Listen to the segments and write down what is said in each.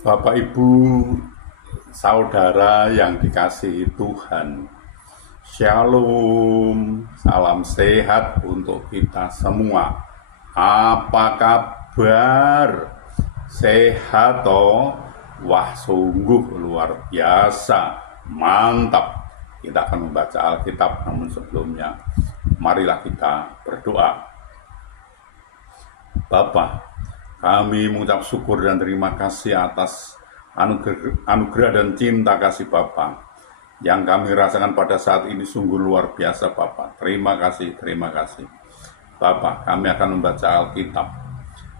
Bapak, Ibu, saudara yang dikasihi Tuhan, Shalom, salam sehat untuk kita semua. Apa kabar? Sehat toh? Wah, sungguh luar biasa, mantap. Kita akan membaca Alkitab, namun sebelumnya marilah kita berdoa. Bapa, kami mengucap syukur dan terima kasih atas anugerah dan cinta kasih Bapa yang kami rasakan pada saat ini sungguh luar biasa Bapa. Terima kasih Bapa. Kami akan membaca Alkitab.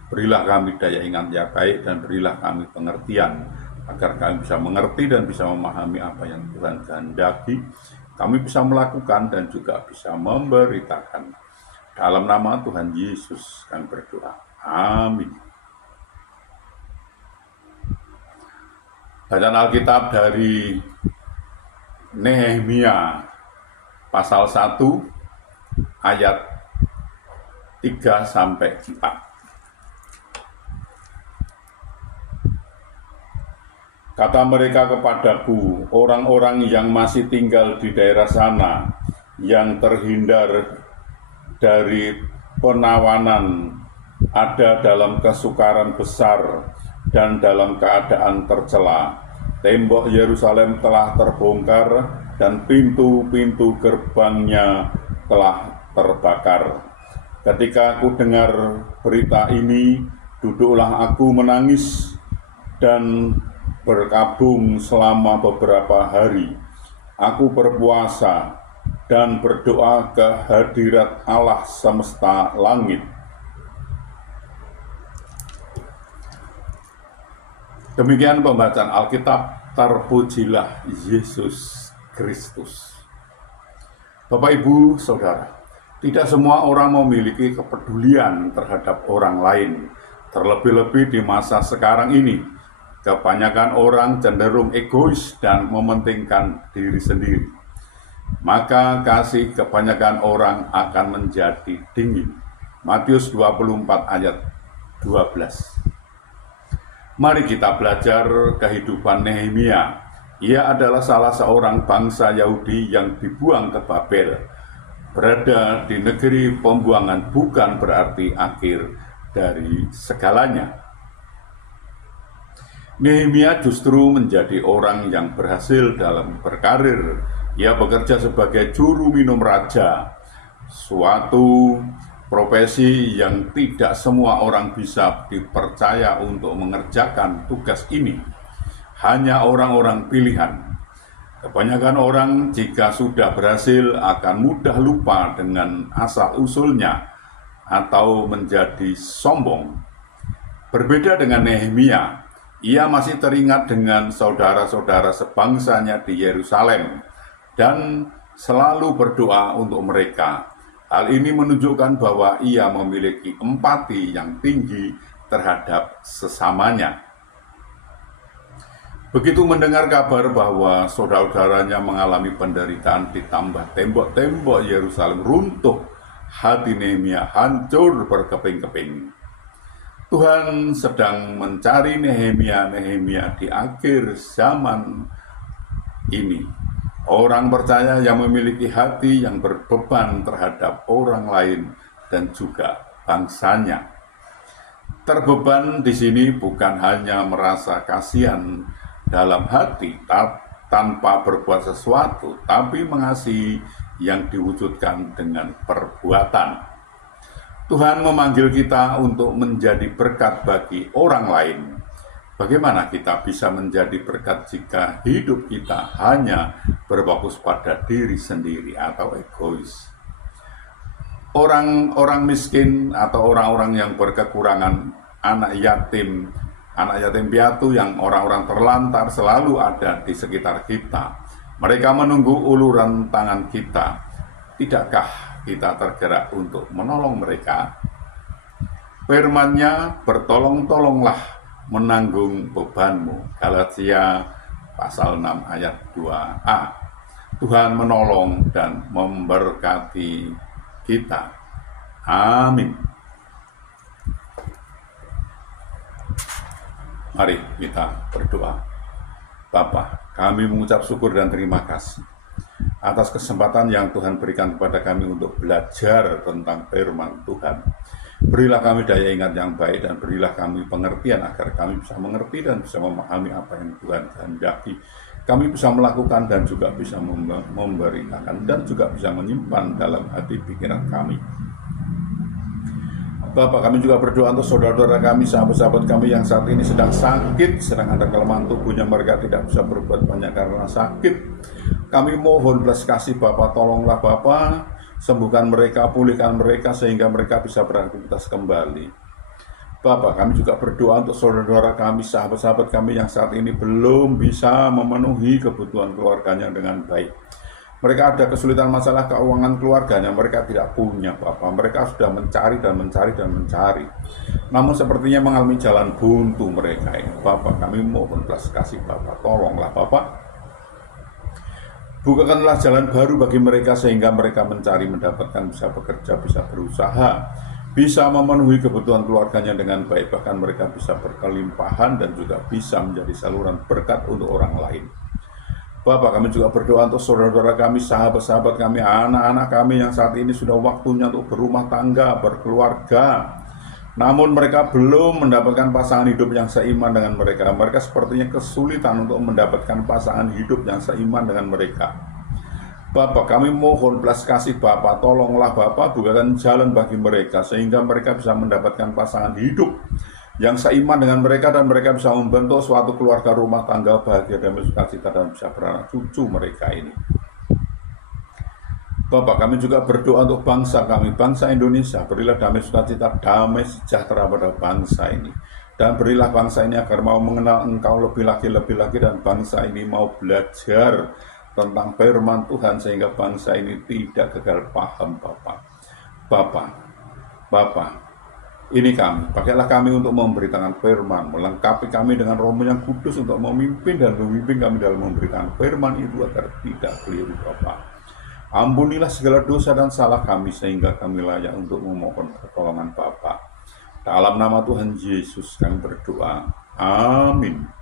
Berilah kami daya ingat yang baik dan berilah kami pengertian agar kami bisa mengerti dan bisa memahami apa yang Tuhan kehendaki. Kami bisa melakukan dan juga bisa memberitakan. Dalam nama Tuhan Yesus kami berdoa. Amin. Bacaan Alkitab dari Nehemia pasal 1 ayat 3-4. Kata mereka kepadaku, orang-orang yang masih tinggal di daerah sana, yang terhindar dari penawanan, ada dalam kesukaran besar dan dalam keadaan tercela. Tembok Yerusalem telah terbongkar dan pintu-pintu gerbangnya telah terbakar. Ketika aku dengar berita ini, duduklah aku menangis dan berkabung selama beberapa hari. Aku berpuasa dan berdoa ke hadirat Allah semesta langit. Demikian pembacaan Alkitab. Terpujilah Yesus Kristus. Bapak, Ibu, Saudara, tidak semua orang memiliki kepedulian terhadap orang lain. Terlebih-lebih di masa sekarang ini, kebanyakan orang cenderung egois dan mementingkan diri sendiri. Maka kasih kebanyakan orang akan menjadi dingin. Matius 24 ayat 12. Mari kita belajar kehidupan Nehemia. Ia adalah salah seorang bangsa Yahudi yang dibuang ke Babel. Berada di negeri pembuangan bukan berarti akhir dari segalanya. Nehemia justru menjadi orang yang berhasil dalam berkarir. Ia bekerja sebagai juru minum raja, suatu profesi yang tidak semua orang bisa dipercaya untuk mengerjakan tugas ini. Hanya orang-orang pilihan. Kebanyakan orang jika sudah berhasil akan mudah lupa dengan asal-usulnya atau menjadi sombong. Berbeda dengan Nehemia, ia masih teringat dengan saudara-saudara sebangsanya di Yerusalem dan selalu berdoa untuk mereka. Hal ini menunjukkan bahwa ia memiliki empati yang tinggi terhadap sesamanya. Begitu mendengar kabar bahwa saudara-saudaranya mengalami penderitaan ditambah tembok-tembok Yerusalem runtuh, hati Nehemia hancur berkeping-keping. Tuhan sedang mencari Nehemia di akhir zaman ini. Orang percaya yang memiliki hati yang berbeban terhadap orang lain dan juga bangsanya. Terbeban di sini bukan hanya merasa kasihan dalam hati tanpa berbuat sesuatu, tapi mengasihi yang diwujudkan dengan perbuatan. Tuhan memanggil kita untuk menjadi berkat bagi orang lain. Bagaimana kita bisa menjadi berkat jika hidup kita hanya berfokus pada diri sendiri atau egois? Orang-orang miskin atau orang-orang yang berkekurangan, anak yatim piatu, yang orang-orang terlantar selalu ada di sekitar kita. Mereka menunggu uluran tangan kita. Tidakkah kita tergerak untuk menolong mereka? Firman-Nya, bertolong-tolonglah menanggung bebanmu. Galatia pasal 6 ayat 2a. Tuhan menolong dan memberkati kita. Amin. Mari kita berdoa. Bapa, kami mengucap syukur dan terima kasih atas kesempatan yang Tuhan berikan kepada kami untuk belajar tentang firman Tuhan. Berilah kami daya ingat yang baik dan berilah kami pengertian agar kami bisa mengerti dan bisa memahami apa yang Tuhan kehendaki. Kami bisa melakukan dan juga bisa memberitakan dan juga bisa menyimpan dalam hati pikiran kami. Bapak, kami juga berdoa untuk saudara-saudara kami, sahabat-sahabat kami yang saat ini sedang sakit, sedang ada kelemahan tubuhnya, mereka tidak bisa berbuat banyak karena sakit. Kami mohon belas kasih Bapak, tolonglah Bapak, sembuhkan mereka, pulihkan mereka sehingga mereka bisa beraktivitas kembali. Bapak, kami juga berdoa untuk saudara-saudara kami, sahabat-sahabat kami yang saat ini belum bisa memenuhi kebutuhan keluarganya dengan baik. Mereka ada kesulitan masalah keuangan keluarganya, mereka tidak punya Bapak. Mereka sudah mencari dan mencari dan mencari. Namun sepertinya mengalami jalan buntu mereka ini. Bapak, kami mohon belas kasih Bapak, tolonglah Bapak. Bukakanlah jalan baru bagi mereka sehingga mereka mencari, mendapatkan, bisa bekerja, bisa berusaha, bisa memenuhi kebutuhan keluarganya dengan baik. Bahkan mereka bisa berkelimpahan dan juga bisa menjadi saluran berkat untuk orang lain. Bapak, kami juga berdoa untuk saudara-saudara kami, sahabat-sahabat kami, anak-anak kami yang saat ini sudah waktunya untuk berumah tangga, berkeluarga. Namun mereka belum mendapatkan pasangan hidup yang seiman dengan mereka. Mereka sepertinya kesulitan untuk mendapatkan pasangan hidup yang seiman dengan mereka. Bapak, kami mohon belas kasih Bapak, tolonglah Bapak, bukakan jalan bagi mereka sehingga mereka bisa mendapatkan pasangan hidup yang seiman dengan mereka dan mereka bisa membentuk suatu keluarga rumah tangga bahagia dan sukacita dan bisa beranak cucu mereka ini. Bapak, kami juga berdoa untuk bangsa kami, bangsa Indonesia. Berilah damai sukacita, damai sejahtera pada bangsa ini. Dan berilah bangsa ini agar mau mengenal Engkau lebih lagi dan bangsa ini mau belajar tentang firman Tuhan sehingga bangsa ini tidak gagal paham Bapak. Bapak, ini kami, pakailah kami untuk memberitakan firman, melengkapi kami dengan Roh-Mu yang kudus untuk memimpin dan memimpin kami dalam memberikan firman itu agar tidak keliru Bapak. Ampunilah segala dosa dan salah kami sehingga kami layak untuk memohon pertolongan Bapak. Dalam nama Tuhan Yesus kami berdoa. Amin.